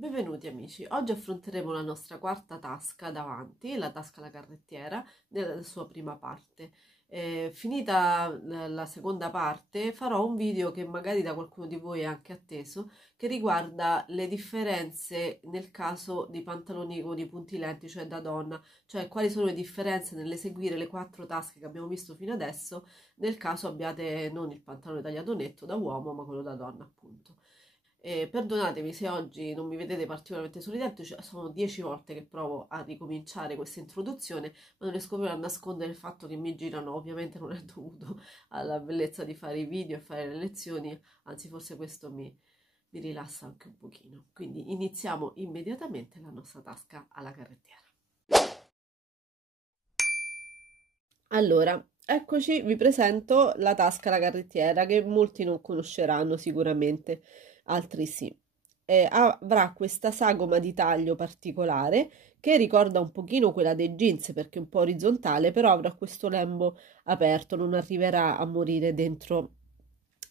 Benvenuti amici, oggi affronteremo la nostra quarta tasca davanti, la tasca alla carrettiera, nella sua prima parte. Finita la seconda parte farò un video che magari da qualcuno di voi è anche atteso, che riguarda le differenze nel caso di pantaloni con i punti lenti, cioè da donna, cioè quali sono le differenze nell'eseguire le quattro tasche che abbiamo visto fino adesso, nel caso abbiate non il pantalone tagliato netto da uomo, ma quello da donna appunto. Perdonatemi se oggi non mi vedete particolarmente sorridente, cioè sono 10 volte che provo a ricominciare questa introduzione, ma non riesco più a nascondere il fatto che mi girano, ovviamente non è dovuto alla bellezza di fare i video e fare le lezioni, anzi forse questo mi rilassa anche un pochino. Quindi iniziamo immediatamente la nostra tasca alla carrettiera. Allora, eccoci, vi presento la tasca alla carrettiera che molti non conosceranno sicuramente, altri sì. Avrà questa sagoma di taglio particolare che ricorda un pochino quella dei jeans perché è un po' orizzontale, però avrà questo lembo aperto, non arriverà a morire dentro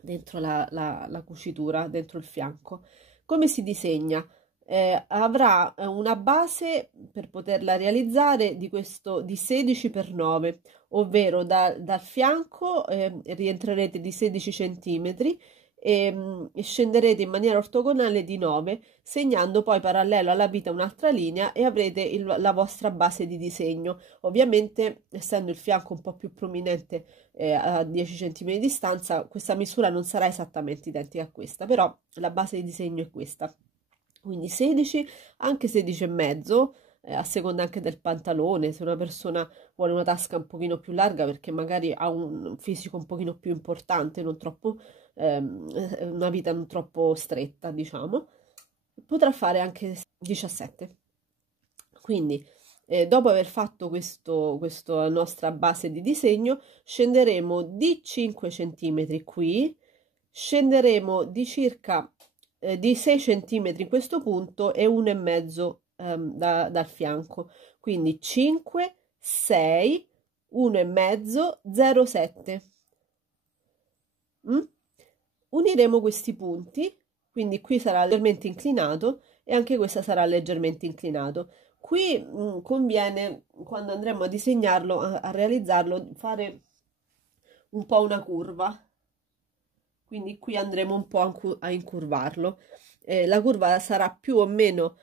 la cucitura, dentro il fianco. Come si disegna? Avrà una base per poterla realizzare di 16 x 9, ovvero dal fianco rientrerete di 16 cm e scenderete in maniera ortogonale di 9, segnando poi parallelo alla vita un'altra linea e avrete la vostra base di disegno. Ovviamente, essendo il fianco un po' più prominente a 10 cm di distanza, questa misura non sarà esattamente identica a questa, però la base di disegno è questa. Quindi 16, anche 16 e mezzo, a seconda anche del pantalone, se una persona vuole una tasca un pochino più larga perché magari ha un fisico un pochino più importante, non troppo, una vita non troppo stretta, diciamo, potrà fare anche 17. Quindi, dopo aver fatto questa nostra base di disegno, scenderemo di 5 cm qui, scenderemo di circa di 6 cm in questo punto e 1,5 dal fianco. Quindi 5, 6, 1,5, 0,7. Uniremo questi punti, quindi qui sarà leggermente inclinato e anche questa sarà leggermente inclinato. Qui conviene, quando andremo a disegnarlo, a realizzarlo, fare un po' una curva. Quindi qui andremo un po' a incurvarlo. La curva sarà più o meno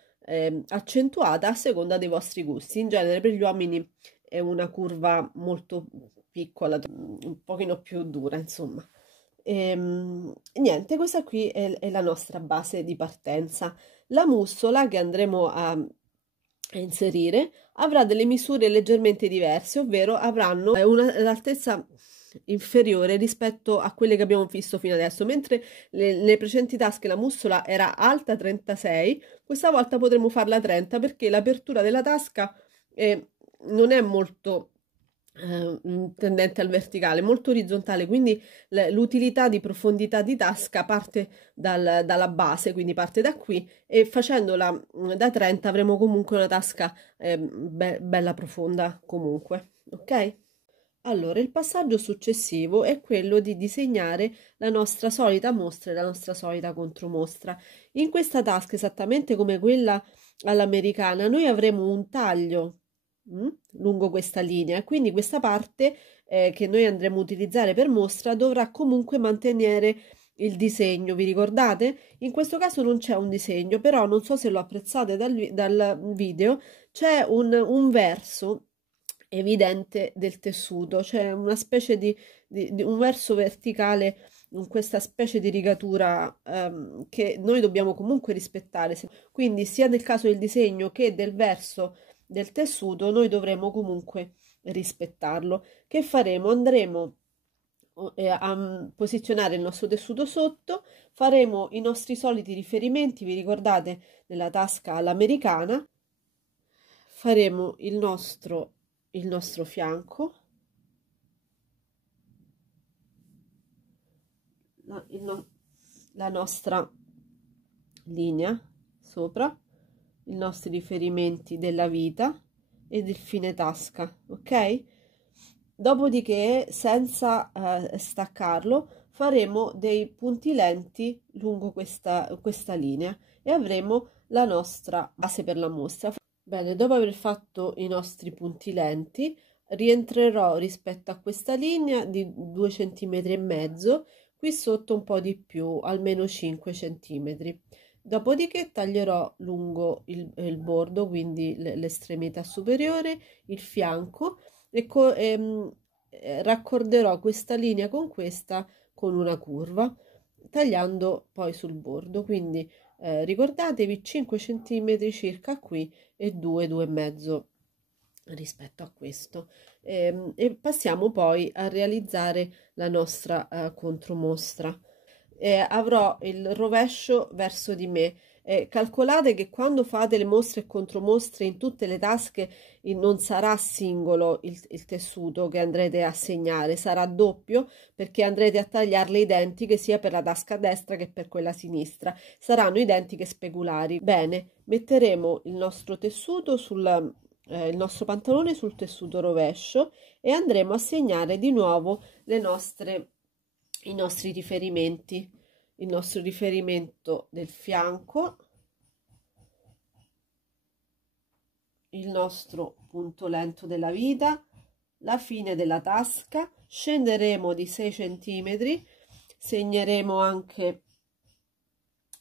accentuata a seconda dei vostri gusti. In genere per gli uomini è una curva molto piccola, un pochino più dura, insomma. Niente, questa qui è la nostra base di partenza. La mussola che andremo a inserire avrà delle misure leggermente diverse, ovvero avranno un'altezza inferiore rispetto a quelle che abbiamo visto fino adesso. Mentre le precedenti tasche la mussola era alta 36, questa volta potremo farla 30 perché l'apertura della tasca non è molto tendente al verticale, molto orizzontale, quindi l'utilità di profondità di tasca parte dalla base, quindi parte da qui, e facendola da 30 avremo comunque una tasca bella profonda comunque, ok? Allora, il passaggio successivo è quello di disegnare la nostra solita mostra e la nostra solita contromostra. In questa tasca, esattamente come quella all'americana, noi avremo un taglio lungo questa linea, quindi questa parte che noi andremo a utilizzare per mostra dovrà comunque mantenere il disegno, vi ricordate? In questo caso non c'è un disegno, però non so se lo apprezzate dal video, c'è un verso evidente del tessuto, c'è una specie di un verso verticale in questa specie di rigatura che noi dobbiamo comunque rispettare, quindi sia nel caso del disegno che del verso del tessuto noi dovremo comunque rispettarlo. Che faremo? Andremo a posizionare il nostro tessuto sotto, faremo i nostri soliti riferimenti, vi ricordate, nella tasca all'americana, faremo il nostro fianco, la nostra linea sopra, i nostri riferimenti della vita e del fine tasca, ok? Dopodiché, senza staccarlo, faremo dei punti lenti lungo questa linea e avremo la nostra base per la mostra. Bene, dopo aver fatto i nostri punti lenti, rientrerò rispetto a questa linea di 2 centimetri e mezzo, qui sotto un po' di più, almeno 5 centimetri. Dopodiché taglierò lungo il bordo, quindi l'estremità superiore, il fianco e raccorderò questa linea con questa con una curva, tagliando poi sul bordo. Quindi ricordatevi 5 centimetri circa qui e 2, 2,5 rispetto a questo. E passiamo poi a realizzare la nostra contromostra. Avrò il rovescio verso di me. Calcolate che quando fate le mostre e contromostre in tutte le tasche non sarà singolo il tessuto che andrete a segnare, sarà doppio, perché andrete a tagliarle identiche sia per la tasca destra che per quella sinistra. Saranno identiche speculari. Bene, metteremo il nostro tessuto il nostro pantalone sul tessuto rovescio e andremo a segnare di nuovo i nostri riferimenti, il nostro riferimento del fianco, il nostro punto lento della vita, la fine della tasca, scenderemo di 6 centimetri, segneremo anche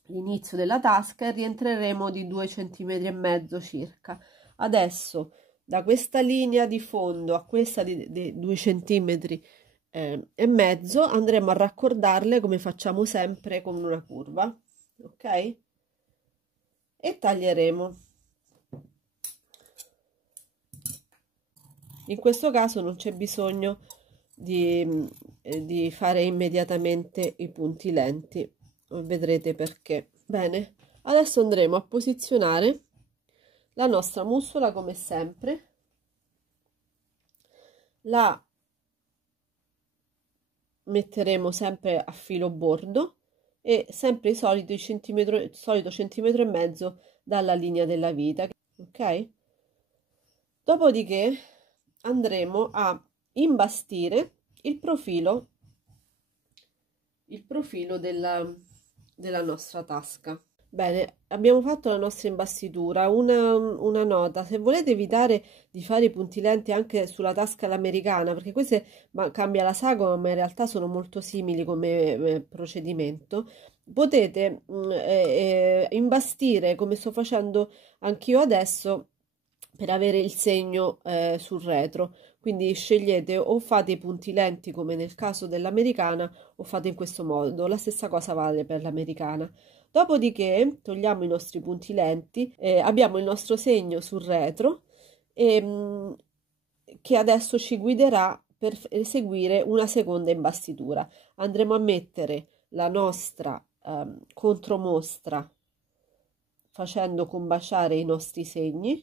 l'inizio della tasca e rientreremo di 2 centimetri e mezzo circa. Adesso da questa linea di fondo a questa di 2 centimetri e mezzo andremo a raccordarle come facciamo sempre con una curva, ok? E taglieremo. In questo caso non c'è bisogno di fare immediatamente i punti lenti, vedrete perché. Bene, adesso andremo a posizionare la nostra mussola come sempre, la metteremo sempre a filo bordo e sempre il solito centimetro e mezzo dalla linea della vita, ok? Dopodiché andremo a imbastire il profilo della nostra tasca. Bene, abbiamo fatto la nostra imbastitura. Una nota: se volete evitare di fare i punti lenti anche sulla tasca all'americana, perché queste cambia la sagoma, ma in realtà sono molto simili come procedimento, potete imbastire come sto facendo anch'io adesso per avere il segno sul retro. Quindi scegliete o fate i punti lenti come nel caso dell'americana o fate in questo modo. La stessa cosa vale per l'americana. Dopodiché togliamo i nostri punti lenti, abbiamo il nostro segno sul retro che adesso ci guiderà per eseguire una seconda imbastitura. Andremo a mettere la nostra contromostra facendo combaciare i nostri segni,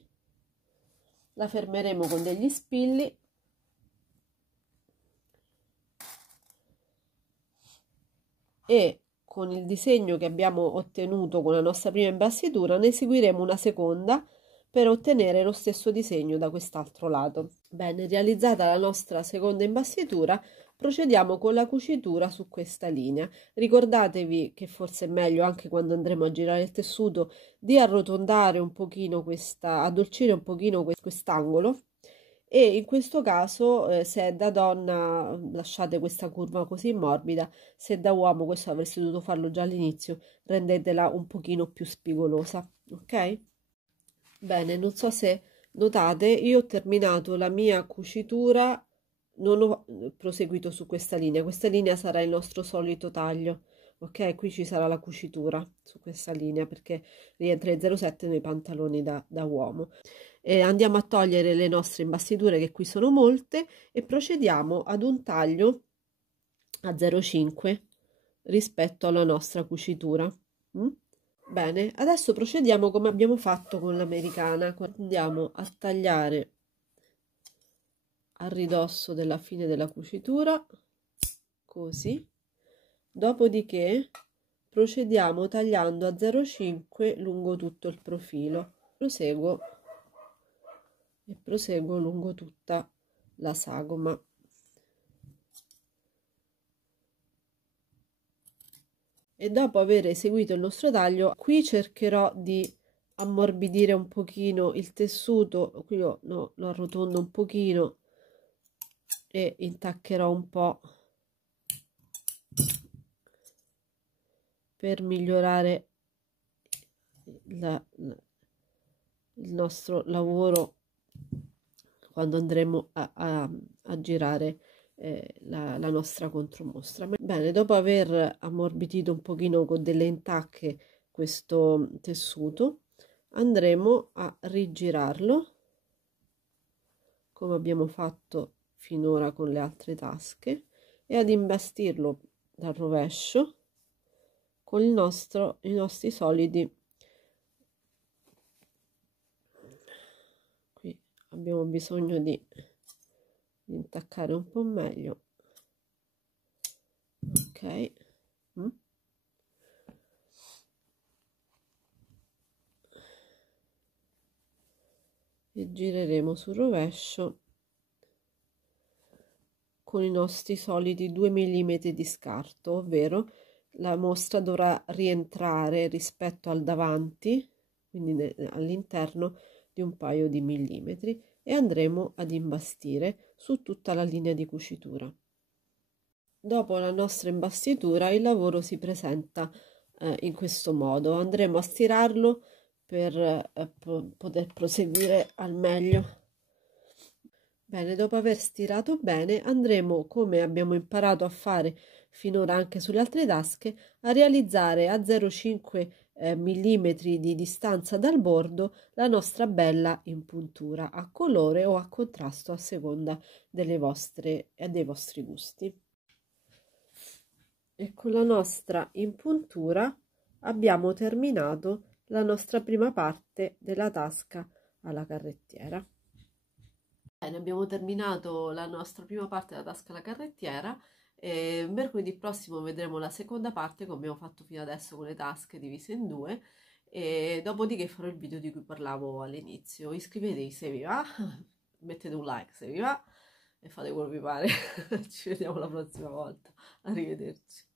la fermeremo con degli spilli e con il disegno che abbiamo ottenuto con la nostra prima imbastitura ne eseguiremo una seconda per ottenere lo stesso disegno da quest'altro lato. Bene, realizzata la nostra seconda imbastitura, procediamo con la cucitura su questa linea. Ricordatevi che forse è meglio, anche quando andremo a girare il tessuto, di arrotondare un pochino addolcire un pochino quest'angolo. E in questo caso, se è da donna, lasciate questa curva così morbida; se è da uomo, questo avreste dovuto farlo già all'inizio, rendetela un pochino più spigolosa, ok? Bene, non so se notate, io ho terminato la mia cucitura, non ho proseguito su questa linea sarà il nostro solito taglio, ok? Qui ci sarà la cucitura su questa linea perché rientra il 0,7 nei pantaloni da uomo. Andiamo a togliere le nostre imbastiture, che qui sono molte, e procediamo ad un taglio a 0,5 rispetto alla nostra cucitura. Bene, adesso procediamo come abbiamo fatto con l'americana. Andiamo a tagliare a ridosso della fine della cucitura, così. Dopodiché procediamo tagliando a 0,5 lungo tutto il profilo. Proseguo lungo tutta la sagoma. E dopo aver eseguito il nostro taglio, qui cercherò di ammorbidire un pochino il tessuto. Qui io lo arrotondo un pochino e intaccherò un po' per migliorare il nostro lavoro quando andremo a girare la nostra contromostra. Bene, dopo aver ammorbidito un pochino con delle intacche questo tessuto, andremo a rigirarlo come abbiamo fatto finora con le altre tasche e ad imbastirlo dal rovescio con i nostri solidi. Qui abbiamo bisogno di intaccare un po' meglio. Ok. E gireremo sul rovescio con i nostri soliti 2 mm di scarto, ovvero la mostra dovrà rientrare rispetto al davanti, quindi all'interno di un paio di millimetri, e andremo ad imbastire su tutta la linea di cucitura. Dopo la nostra imbastitura il lavoro si presenta in questo modo. Andremo a stirarlo per poter proseguire al meglio. Bene, dopo aver stirato bene, andremo, come abbiamo imparato a fare finora anche sulle altre tasche, a realizzare a 0,5 mm di distanza dal bordo la nostra bella impuntura a colore o a contrasto a seconda dei vostri gusti. E con la nostra impuntura abbiamo terminato la nostra prima parte della tasca alla carrettiera. Bene, abbiamo terminato la nostra prima parte della tasca alla carrettiera e mercoledì prossimo vedremo la seconda parte come abbiamo fatto fino adesso con le tasche divise in due e dopodiché farò il video di cui parlavo all'inizio. Iscrivetevi se vi va, mettete un like se vi va e fate quello che vi pare. Ci vediamo la prossima volta. Arrivederci.